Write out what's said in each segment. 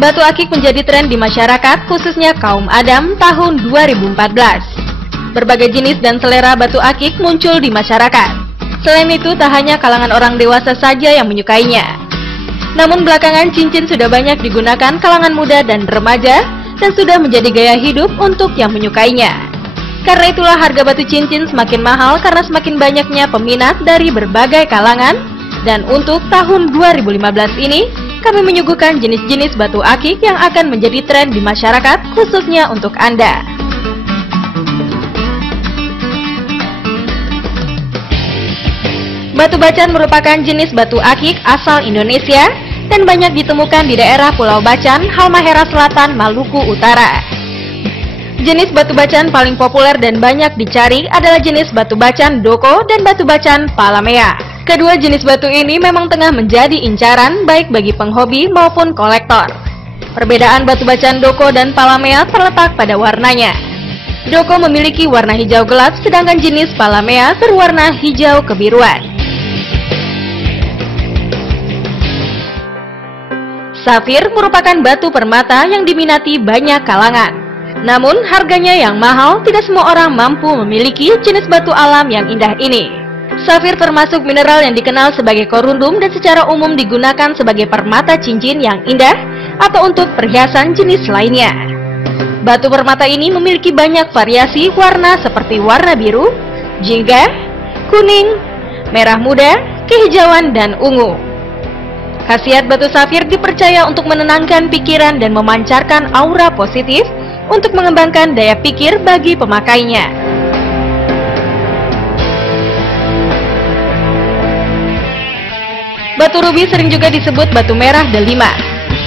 Batu akik menjadi tren di masyarakat, khususnya kaum Adam tahun 2014. Berbagai jenis dan selera batu akik muncul di masyarakat. Selain itu, tak hanya kalangan orang dewasa saja yang menyukainya. Namun belakangan cincin sudah banyak digunakan kalangan muda dan remaja dan sudah menjadi gaya hidup untuk yang menyukainya. Karena itulah harga batu cincin semakin mahal karena semakin banyaknya peminat dari berbagai kalangan. Dan untuk tahun 2015 ini, kami menyuguhkan jenis-jenis batu akik yang akan menjadi tren di masyarakat khususnya untuk Anda. Batu bacan merupakan jenis batu akik asal Indonesia dan banyak ditemukan di daerah Pulau Bacan, Halmahera Selatan, Maluku Utara. Jenis batu bacan paling populer dan banyak dicari adalah jenis batu bacan doko dan batu bacan palamea. Kedua jenis batu ini memang tengah menjadi incaran baik bagi penghobi maupun kolektor. Perbedaan batu bacan doko dan palamea terletak pada warnanya. Doko memiliki warna hijau gelap sedangkan jenis palamea berwarna hijau kebiruan. Safir merupakan batu permata yang diminati banyak kalangan. Namun harganya yang mahal, tidak semua orang mampu memiliki jenis batu alam yang indah ini. Safir termasuk mineral yang dikenal sebagai korundum dan secara umum digunakan sebagai permata cincin yang indah atau untuk perhiasan jenis lainnya. Batu permata ini memiliki banyak variasi warna seperti warna biru, jingga, kuning, merah muda, kehijauan, dan ungu. Khasiat batu safir dipercaya untuk menenangkan pikiran dan memancarkan aura positif untuk mengembangkan daya pikir bagi pemakainya. Batu rubi sering juga disebut batu merah delima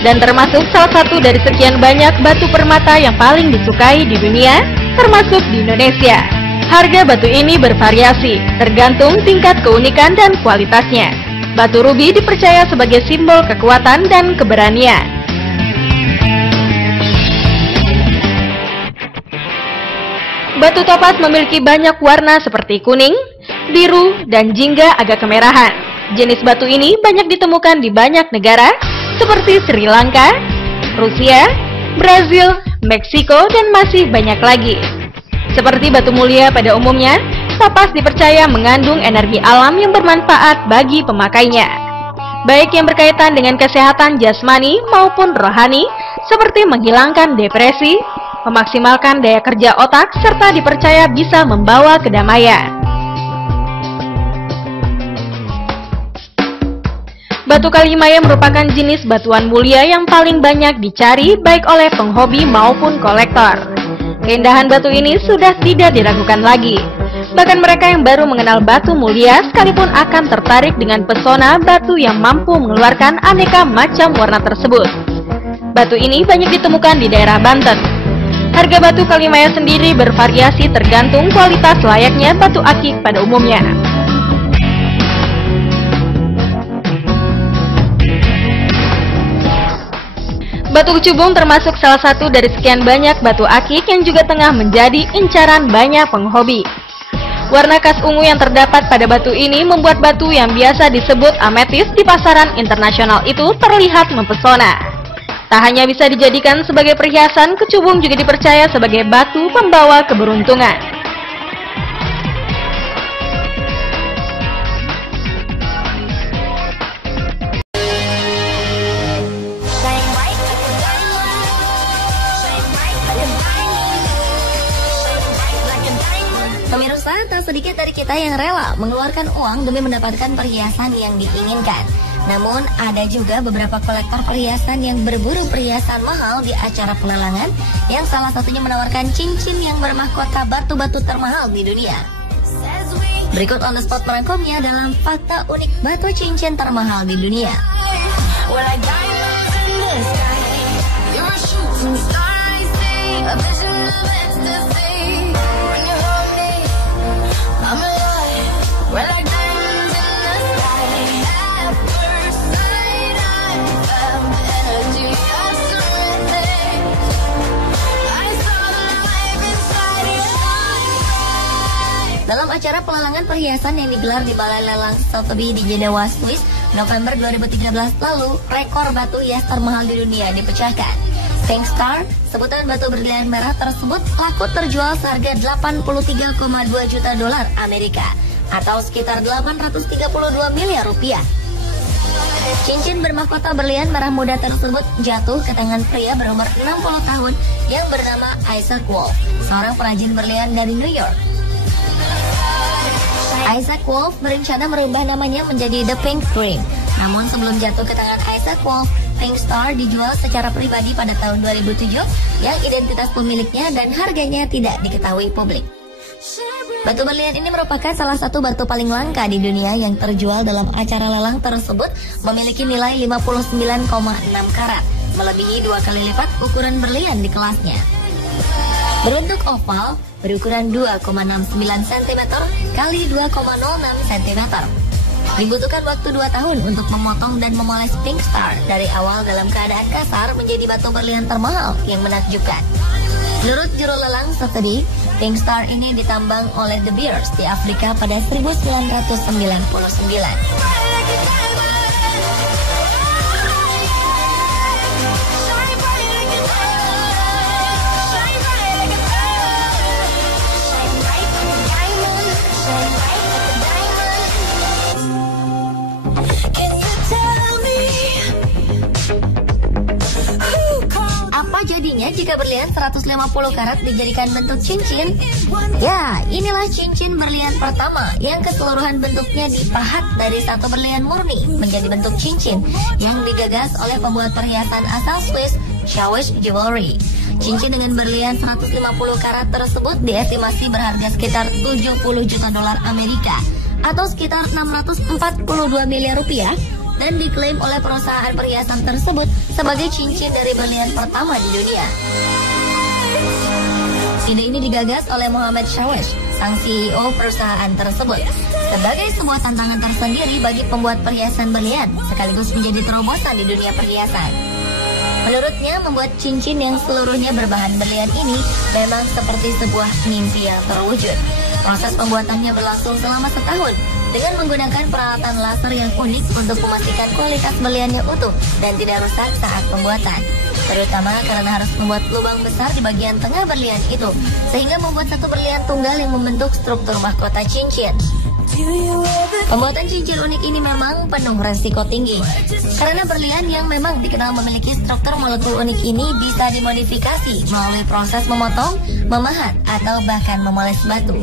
dan termasuk salah satu dari sekian banyak batu permata yang paling disukai di dunia, termasuk di Indonesia. Harga batu ini bervariasi, tergantung tingkat keunikan dan kualitasnya. Batu rubi dipercaya sebagai simbol kekuatan dan keberanian. Batu topas memiliki banyak warna seperti kuning, biru, dan jingga agak kemerahan. Jenis batu ini banyak ditemukan di banyak negara seperti Sri Lanka, Rusia, Brazil, Meksiko, dan masih banyak lagi. Seperti batu mulia pada umumnya, topas dipercaya mengandung energi alam yang bermanfaat bagi pemakainya, baik yang berkaitan dengan kesehatan jasmani maupun rohani, seperti menghilangkan depresi, memaksimalkan daya kerja otak, serta dipercaya bisa membawa kedamaian. Batu kalimaya merupakan jenis batuan mulia yang paling banyak dicari baik oleh penghobi maupun kolektor. Keindahan batu ini sudah tidak diragukan lagi. Bahkan mereka yang baru mengenal batu mulia sekalipun akan tertarik dengan pesona batu yang mampu mengeluarkan aneka macam warna tersebut. Batu ini banyak ditemukan di daerah Banten. Harga batu kalimaya sendiri bervariasi tergantung kualitas layaknya batu akik pada umumnya. Batu kecubung termasuk salah satu dari sekian banyak batu akik yang juga tengah menjadi incaran banyak penghobi. Warna khas ungu yang terdapat pada batu ini membuat batu yang biasa disebut ametis di pasaran internasional itu terlihat mempesona. Tak hanya bisa dijadikan sebagai perhiasan, kecubung juga dipercaya sebagai batu pembawa keberuntungan. Pemirsa, tak sedikit dari kita yang rela mengeluarkan uang demi mendapatkan perhiasan yang diinginkan. Namun, ada juga beberapa kolektor perhiasan yang berburu perhiasan mahal di acara pelelangan, yang salah satunya menawarkan cincin yang bermahkota batu-batu termahal di dunia. Berikut on the spot merangkumnya dalam fakta unik batu cincin termahal di dunia. Dalam acara pelelangan Pelelangan perhiasan yang digelar di Balai Lelang Sotheby's di Jenewa, Swiss, November 2013 lalu, rekor batu hias termahal di dunia dipecahkan. Pink Star, sebutan batu berlian merah tersebut laku terjual seharga 83,2 juta dolar Amerika atau sekitar 832 miliar rupiah. Cincin bermahkota berlian merah muda tersebut jatuh ke tangan pria berumur 60 tahun yang bernama Isaac Wolf, seorang perajin berlian dari New York. Isaac Wolf berencana merubah namanya menjadi The Pink Dream. Namun sebelum jatuh ke tangan Isaac Wolf, Pink Star dijual secara pribadi pada tahun 2007 yang identitas pemiliknya dan harganya tidak diketahui publik. Batu berlian ini merupakan salah satu batu paling langka di dunia yang terjual dalam acara lelang tersebut, memiliki nilai 59,6 karat, melebihi 2 kali lipat ukuran berlian di kelasnya. Berbentuk oval, berukuran 2,69 cm kali 2,06 cm. Dibutuhkan waktu 2 tahun untuk memotong dan memoles Pink Star dari awal dalam keadaan kasar menjadi batu berlian termahal yang menakjubkan. Menurut juru lelang Sotheby's, Pink Star ini ditambang oleh De Beers di Afrika pada 1999. Jadinya jika berlian 150 karat dijadikan bentuk cincin? Ya, inilah cincin berlian pertama yang keseluruhan bentuknya dipahat dari satu berlian murni menjadi bentuk cincin yang digagas oleh pembuat perhiasan asal Swiss, Schawisch Jewelry. Cincin dengan berlian 150 karat tersebut diestimasi berharga sekitar 70 juta dolar Amerika atau sekitar 642 miliar rupiah, dan diklaim oleh perusahaan perhiasan tersebut sebagai cincin dari berlian pertama di dunia. Ide ini digagas oleh Mohammed Schawisch, sang CEO perusahaan tersebut, sebagai sebuah tantangan tersendiri bagi pembuat perhiasan berlian, sekaligus menjadi terobosan di dunia perhiasan. Menurutnya, membuat cincin yang seluruhnya berbahan berlian ini memang seperti sebuah mimpi yang terwujud. Proses pembuatannya berlangsung selama setahun, dengan menggunakan peralatan laser yang unik untuk memastikan kualitas berliannya utuh dan tidak rusak saat pembuatan, terutama karena harus membuat lubang besar di bagian tengah berlian itu, sehingga membuat satu berlian tunggal yang membentuk struktur mahkota cincin. Pembuatan cincin unik ini memang penuh resiko tinggi, karena berlian yang memang dikenal memiliki struktur molekul unik ini bisa dimodifikasi melalui proses memotong, memahat, atau bahkan memoles batu.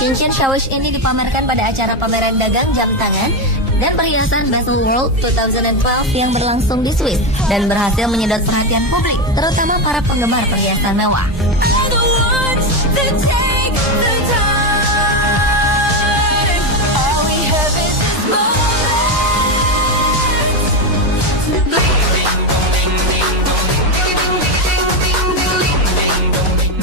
Cincin Schawisch ini dipamerkan pada acara pameran dagang jam tangan dan perhiasan Basel World 2012 yang berlangsung di Swiss dan berhasil menyedot perhatian publik, terutama para penggemar perhiasan mewah.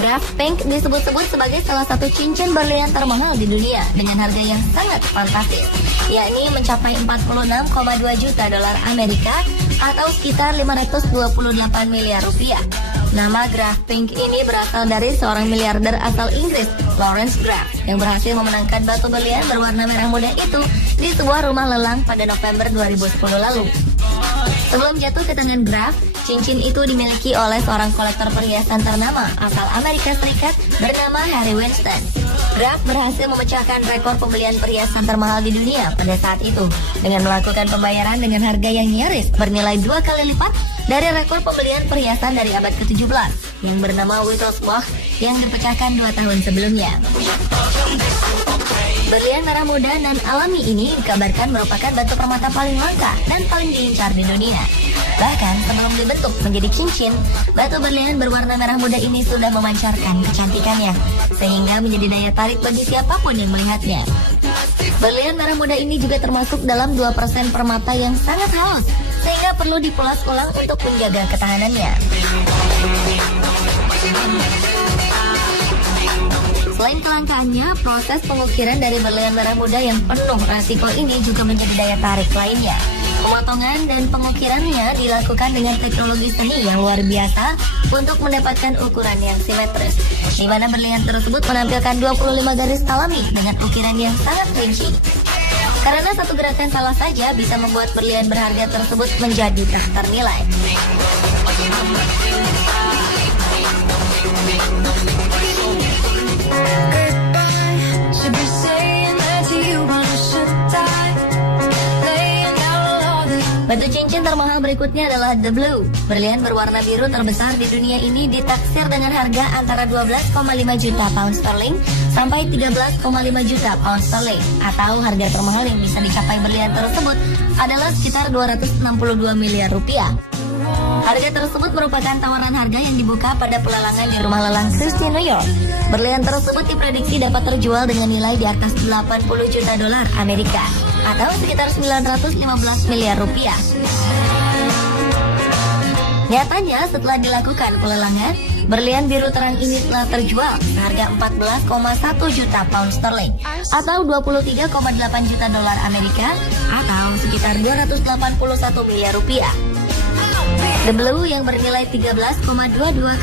Graf Pink disebut-sebut sebagai salah satu cincin berlian termahal di dunia dengan harga yang sangat fantastis, yakni mencapai 46,2 juta dolar Amerika atau sekitar 528 miliar rupiah. Nama Graf Pink ini berasal dari seorang miliarder asal Inggris, Lawrence Graf, yang berhasil memenangkan batu berlian berwarna merah muda itu di sebuah rumah lelang pada November 2010 lalu. Sebelum jatuh ke tangan Graf, cincin itu dimiliki oleh seorang kolektor perhiasan ternama asal Amerika Serikat bernama Harry Winston. Graf berhasil memecahkan rekor pembelian perhiasan termahal di dunia pada saat itu dengan melakukan pembayaran dengan harga yang nyaris bernilai 2 kali lipat dari rekor pembelian perhiasan dari abad ke-17 yang bernama Wittelsbach yang dipecahkan 2 tahun sebelumnya. Berlian merah muda dan alami ini dikabarkan merupakan batu permata paling langka dan paling diincar di dunia. Bahkan sebelum dibentuk menjadi cincin, batu berlian berwarna merah muda ini sudah memancarkan kecantikannya, sehingga menjadi daya tarik bagi siapapun yang melihatnya. Berlian merah muda ini juga termasuk dalam 2% permata yang sangat halus, sehingga perlu dipulas ulang untuk menjaga ketahanannya. Selain kelangkaannya, proses pengukiran dari berlian merah muda yang penuh resiko ini juga menjadi daya tarik lainnya. Pemotongan dan pengukirannya dilakukan dengan teknologi seni yang luar biasa untuk mendapatkan ukuran yang simetris, di mana berlian tersebut menampilkan 25 garis alami dengan ukiran yang sangat rinci. Karena satu gerakan salah saja bisa membuat berlian berharga tersebut menjadi tak ternilai. Batu cincin termahal berikutnya adalah The Blue. Berlian berwarna biru terbesar di dunia ini ditaksir dengan harga antara 12,5 juta pound sterling sampai 13,5 juta pound sterling. Atau harga termahal yang bisa dicapai berlian tersebut adalah sekitar 262 miliar rupiah. Harga tersebut merupakan tawaran harga yang dibuka pada pelelangan di rumah lelang Christie, New York. Berlian tersebut diprediksi dapat terjual dengan nilai di atas 80 juta dolar Amerika atau sekitar 915 miliar rupiah. Nyatanya setelah dilakukan pelelangan, berlian biru terang ini telah terjual seharga 14,1 juta pound sterling atau 23,8 juta dolar Amerika atau sekitar 281 miliar rupiah. The Blue yang bernilai 13,22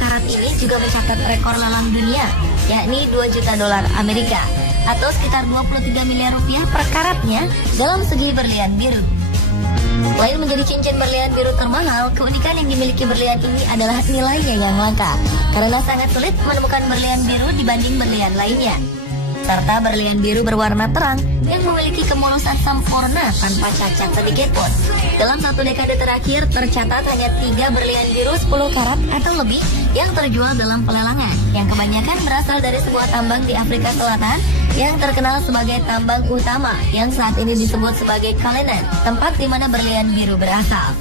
karat ini juga mencatat rekor lelang dunia, yakni 2 juta dolar Amerika atau sekitar 23 miliar rupiah per karatnya dalam segi berlian biru. Selain menjadi cincin berlian biru termahal, keunikan yang dimiliki berlian ini adalah nilainya yang langka karena sangat sulit menemukan berlian biru dibanding berlian lainnya. Serta berlian biru berwarna terang yang memiliki kemulusan sempurna tanpa cacat sedikit pun. Dalam satu dekade terakhir tercatat hanya 3 berlian biru 10 karat atau lebih yang terjual dalam pelelangan, yang kebanyakan berasal dari sebuah tambang di Afrika Selatan yang terkenal sebagai tambang utama yang saat ini disebut sebagai Cullinan, tempat di mana berlian biru berasal.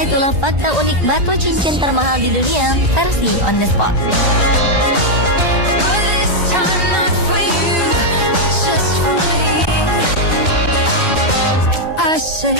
Itulah fakta unik batu cincin termahal di dunia versi On The Spot. I said